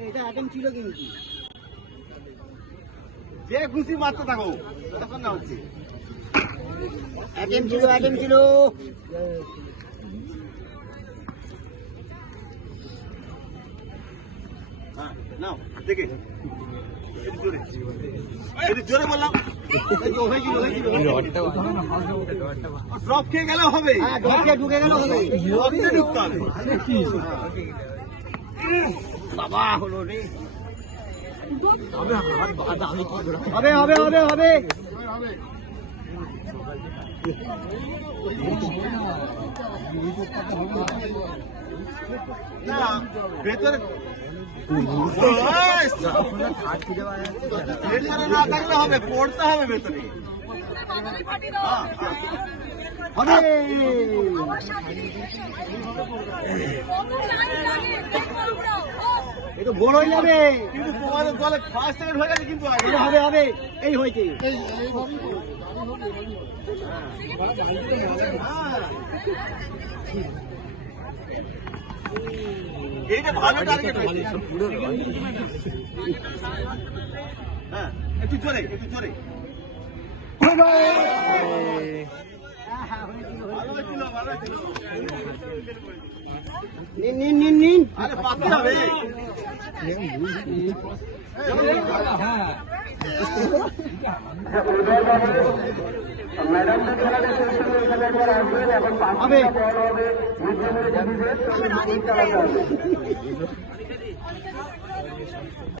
এটা আইটেম ছিল কিন্তু যে খুশি মারতে থাকো তখন না হচ্ছে আইটেম ছিল হ্যাঁ নাও দেখে জোরে বললাম ড্রপ খেয়ে গেলে হবে ঢুকে গেল হবে ঢুকতে হবে বাবা হলো রে হবে হবে হবে হবে না ভেতরে ভেতরে না থাকলে হবে পড়তে হবে ভেতরে হবে এটা বড় হয়ে যাবে কিন্তু তোমাদের দলে ফার্স্ট সেকেন্ড হয়ে গেছে কিন্তু হবে হবে এই হয়েছে এইটা ভালো টার্গেট হয়েছে হ্যাঁ একটু জোরে ভালো ছিল নিন আরে পাতে হবে হবে